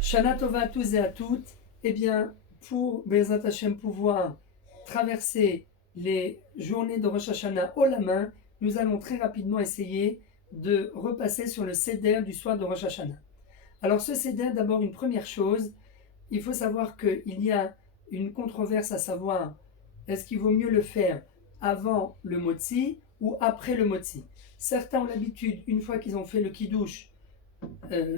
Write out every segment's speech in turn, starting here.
Shana Tova à tous et à toutes. Eh bien, pour Bezrat Hashem pouvoir traverser les journées de Rosh Hashanah haut la main, nous allons très rapidement essayer de repasser sur le Seder du soir de Rosh Hashanah. Alors ce Seder, d'abord une première chose, il faut savoir qu'il y a une controverse à savoir, est-ce qu'il vaut mieux le faire avant le Motzi ou après le Motzi. Certains ont l'habitude, une fois qu'ils ont fait le Kiddush,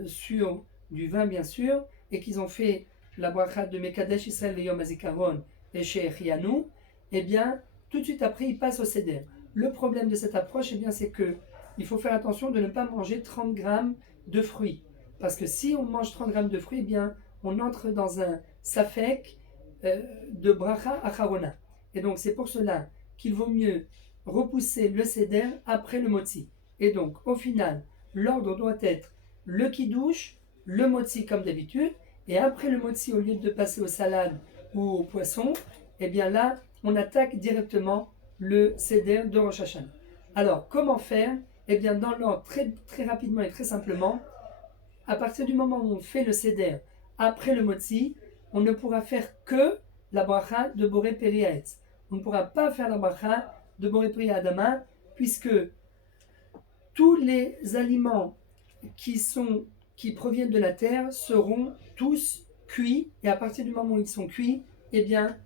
sur du vin bien sûr, et qu'ils ont fait la bracha de Mekadesh Israël Veyom Hazikaron et Sheikh Yanou, eh bien, tout de suite après, ils passent au Seder. Le problème de cette approche, eh bien, c'est que il faut faire attention de ne pas manger 30 grammes de fruits. Parce que si on mange 30 grammes de fruits, eh bien, on entre dans un safek de bracha acharona. Et donc, c'est pour cela qu'il vaut mieux repousser le Seder après le Motzi. Et donc, au final, l'ordre doit être le kidouche, le motzi comme d'habitude, et après le motzi, au lieu de passer aux salades ou aux poissons, eh bien là, on attaque directement le seder de Rosh Hashanah. Alors, comment faire? Eh bien, dans l'ordre, très, très rapidement et très simplement, à partir du moment où on fait le seder après le motzi, on ne pourra faire que la bracha de Boré Peri Haetz. On ne pourra pas faire la bracha de Boré Peri Adama, puisque tous les aliments qui proviennent de la terre seront tous cuits, et à partir du moment où ils sont cuits, eh bien,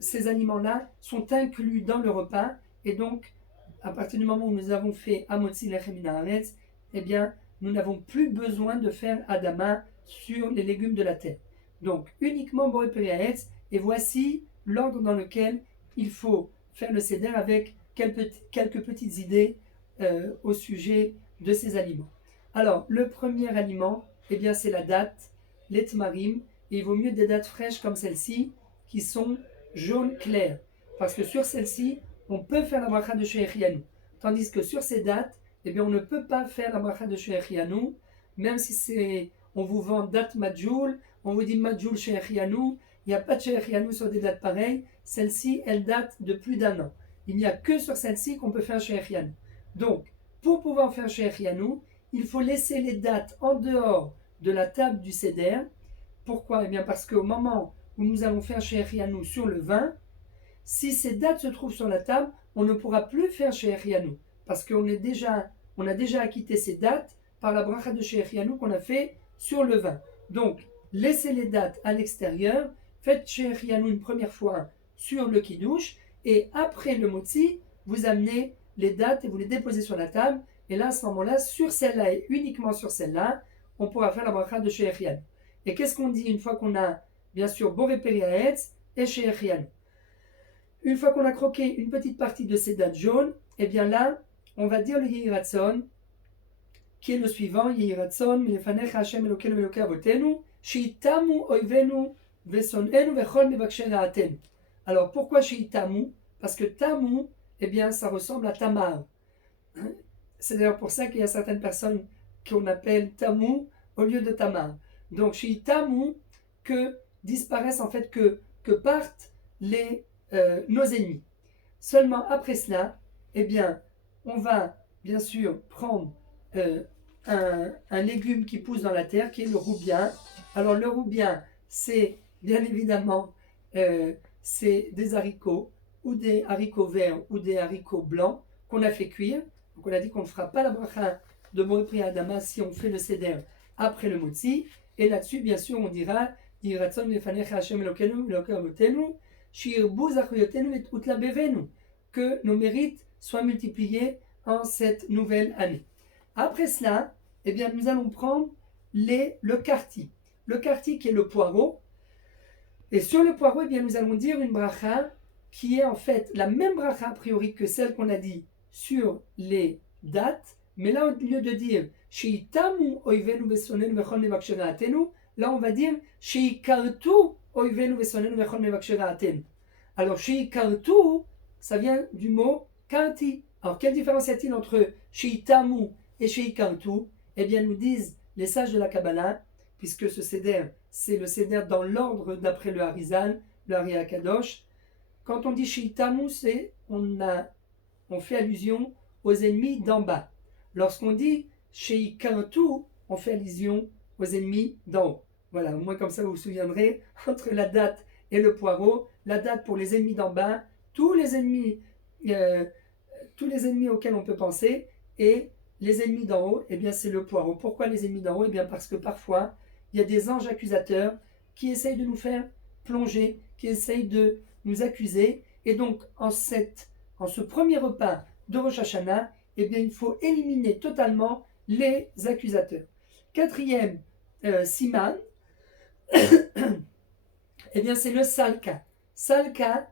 ces aliments-là sont inclus dans le repas, et donc, à partir du moment où nous avons fait Amotzi Lechem Min Haaretz, eh bien, nous n'avons plus besoin de faire Adama sur les légumes de la terre. Donc, uniquement Boré Peri Haetz, et voici l'ordre dans lequel il faut faire le Seder avec quelques petites idées au sujet de ces aliments. Alors, le premier aliment, eh bien, c'est la date, les tmarim, et il vaut mieux des dates fraîches comme celle-ci, qui sont jaunes claires, parce que sur celle-ci, on peut faire la bracha de Sheikh Yanou, tandis que sur ces dates, eh bien, on ne peut pas faire la bracha de Sheikh Yanou, même si on vous vend date Madjoul, on vous dit Madjoul Sheikh Yanou, il n'y a pas de Sheikh Yanou sur des dates pareilles, celle-ci, elle date de plus d'un an. Il n'y a que sur celle-ci qu'on peut faire Sheikh Yanou. Donc, pour pouvoir faire Sheikh Yanou, il faut laisser les dates en dehors de la table du Seder. Pourquoi? Eh bien parce qu'au moment où nous allons faire Sheikh Yanou sur le vin, si ces dates se trouvent sur la table, on ne pourra plus faire Sheikh Yanou, parce qu'on a déjà acquitté ces dates par la bracha de Sheikh Yanou qu'on a fait sur le vin. Donc, laissez les dates à l'extérieur, faites Sheikh Yanou une première fois sur le Kiddush, et après le Motzi, vous amenez les dates et vous les déposez sur la table. Et là, à ce moment-là, sur celle-là et uniquement sur celle-là, on pourra faire la bracha de Sheikh Yanou. Et qu'est-ce qu'on dit une fois qu'on a, bien sûr, Boré Peri Haetz et Sheikh Yanou? Une fois qu'on a croqué une petite partie de ces dates jaunes, et bien là, on va dire le Yehi Ratzon, qui est le suivant, Yehi Ratzon, Milefanecha Hashem Elokeinu Elokei Avotenu, Sheitamu Oivenu Vesonenu Vechol Mevaksher Ra'atenu. Alors pourquoi Sheitamu? Parce que Tamu, eh bien, ça ressemble à Tamar. C'est d'ailleurs pour ça qu'il y a certaines personnes qu'on appelle Tamu au lieu de Tamar. Donc, chez Tamu, que disparaissent en fait, que partent nos ennemis. Seulement après cela, eh bien, on va bien sûr prendre un légume qui pousse dans la terre, qui est le roubien. Alors, le roubien, c'est bien évidemment c'est des haricots, ou des haricots verts, ou des haricots blancs, qu'on a fait cuire. Donc on a dit qu'on ne fera pas la bracha de Boré Peri Adama si on fait le seder après le motzi. Et là-dessus, bien sûr, on dira que nos mérites soient multipliés en cette nouvelle année. Après cela, eh bien, nous allons prendre le karti. Le karti qui est le poireau. Et sur le poireau, eh bien, nous allons dire une bracha qui est en fait la même bracha a priori que celle qu'on a dit sur les dates, mais là, au lieu de dire Sheitamu oivenu vesonenu vechol mevaksher ra'atenu, là, on va dire Sheikartu oivenu vesonenu vechol mevaksher ra'atenu. Alors, Sheikartu, ça vient du mot karti. Alors, quelle différence y a-t-il entre Sheitamu et Sheikartu? Eh bien, nous disent les sages de la Kabbalah, puisque ce seder, c'est le seder dans l'ordre d'après le Harizal, le Hari HaKadosh. Quand on dit Sheitamu, c'est on fait allusion aux ennemis d'en bas. Lorsqu'on dit Sheikartu, on fait allusion aux ennemis d'en haut. Voilà, au moins comme ça vous vous souviendrez, entre la date et le poireau, la date pour les ennemis d'en bas, tous les ennemis auxquels on peut penser, et les ennemis d'en haut, eh bien c'est le poireau. Pourquoi les ennemis d'en haut? Eh bien parce que parfois, il y a des anges accusateurs qui essayent de nous faire plonger, qui essayent de nous accuser, et donc en ce premier repas de Rosh Hashanah, eh bien il faut éliminer totalement les accusateurs. Quatrième siman, eh bien c'est le salka. Salka,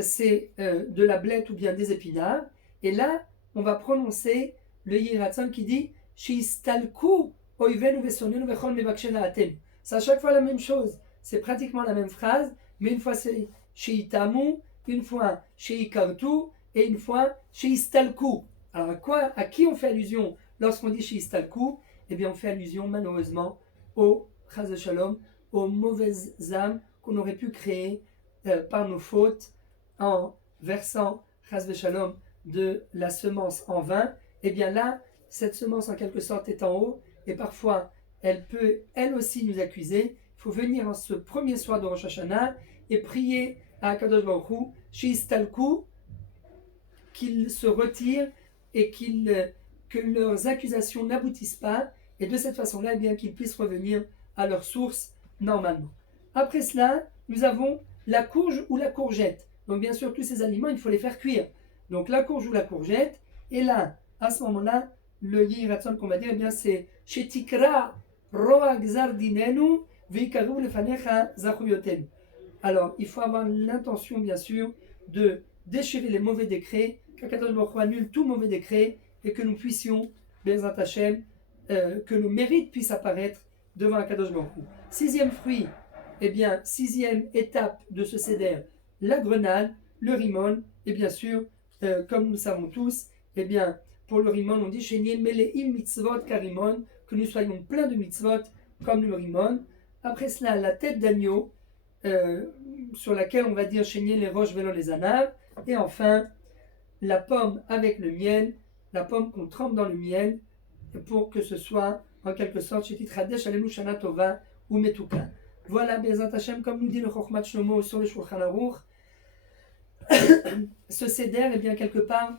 c'est de la blette ou bien des épinards. Et là, on va prononcer le Yiratzon qui dit Shistalku oivenu vesonenu vechol mevakshel haatem. C'est à chaque fois la même chose. C'est pratiquement la même phrase, mais une fois c'est Sheitamu, une fois Sheikartu et une fois Sheistalku. Alors à qui on fait allusion lorsqu'on dit Sheistalku? Eh bien on fait allusion malheureusement au Chaz Shalom, aux mauvaises âmes qu'on aurait pu créer par nos fautes en versant Chaz Shalom de la semence en vin. Et bien là, cette semence en quelque sorte est en haut et parfois elle peut elle aussi nous accuser. Il faut venir en ce premier soir de Rosh Hashanah et prier à Akadosh Baruch Hu, Sheistalku, qu'ils se retirent et que leurs accusations n'aboutissent pas, et de cette façon-là, eh bien qu'ils puissent revenir à leur source normalement. Après cela, nous avons la courge ou la courgette. Donc bien sûr, tous ces aliments, il faut les faire cuire. Donc la courge ou la courgette, et là, à ce moment-là, le Yiratzon qu'on va dire, eh bien c'est Shetikra Roa Gzar Dinenu Veikaru Lefanecha Zachuyoten. Alors, il faut avoir l'intention, bien sûr, de déchirer les mauvais décrets, qu'Akadosh Baruch Hu annule tout mauvais décret, et que nous puissions, Be'ezrat Hashem, que nos mérites puissent apparaître devant Akadosh Baruch Hu. Sixième fruit, eh bien, sixième étape de ce seder, la grenade, le rimon, et bien sûr, comme nous savons tous, eh bien, pour le rimon, on dit Shenye Meleim Mitzvot Karimon, que nous soyons pleins de mitzvot comme le rimon. Après cela, la tête d'agneau, sur laquelle on va dire Shenye les roches vélo les anaves. Et enfin, la pomme avec le miel, la pomme qu'on trempe dans le miel, pour que ce soit en quelque sorte Shetitradesh Alenu Shana Tova ou Metuka. Voilà, Be'ezrat Hashem, comme nous dit le Chokhmat Shlomo sur le Shulchan Aruch, ce seder, eh bien, quelque part,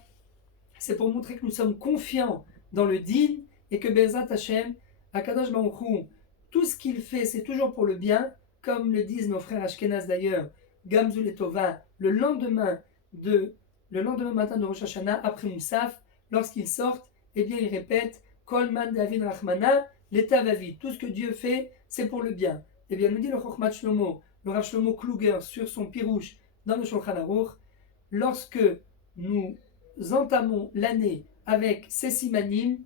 c'est pour montrer que nous sommes confiants dans le din et que Be'ezrat Hashem, Akadosh Baruch Hu, tout ce qu'il fait, c'est toujours pour le bien, comme le disent nos frères Ashkenaz d'ailleurs, Gamzul et Tova, le lendemain matin de Rosh Hashanah, après Moussaf, lorsqu'ils sortent, eh bien, ils répètent Kol man David Rachmana, l'état va vite. Tout ce que Dieu fait, c'est pour le bien. Eh bien, nous dit le Chokhmat Shlomo, le Rav Shlomo Kluger, sur son pirouche dans le Shulchan Aruch, lorsque nous entamons l'année avec ces simanim,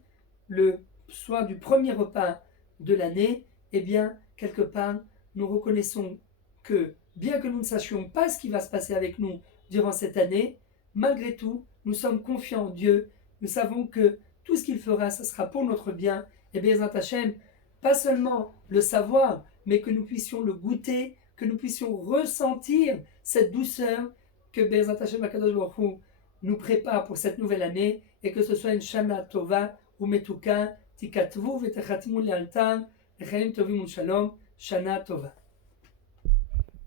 le soir du premier repas de l'année, eh bien, quelque part, nous reconnaissons que, bien que nous ne sachions pas ce qui va se passer avec nous durant cette année, malgré tout, nous sommes confiants en Dieu, nous savons que tout ce qu'il fera, ce sera pour notre bien, et Be'ezrat Hashem, pas seulement le savoir, mais que nous puissions le goûter, que nous puissions ressentir cette douceur que Be'ezrat Hashem Akadosh Baruch Hu nous prépare pour cette nouvelle année, et que ce soit une Shana Tova ou Metuka, Tikatvu Vetechatmu Lealtan, Reim Tovim Shalom, Shana Tova.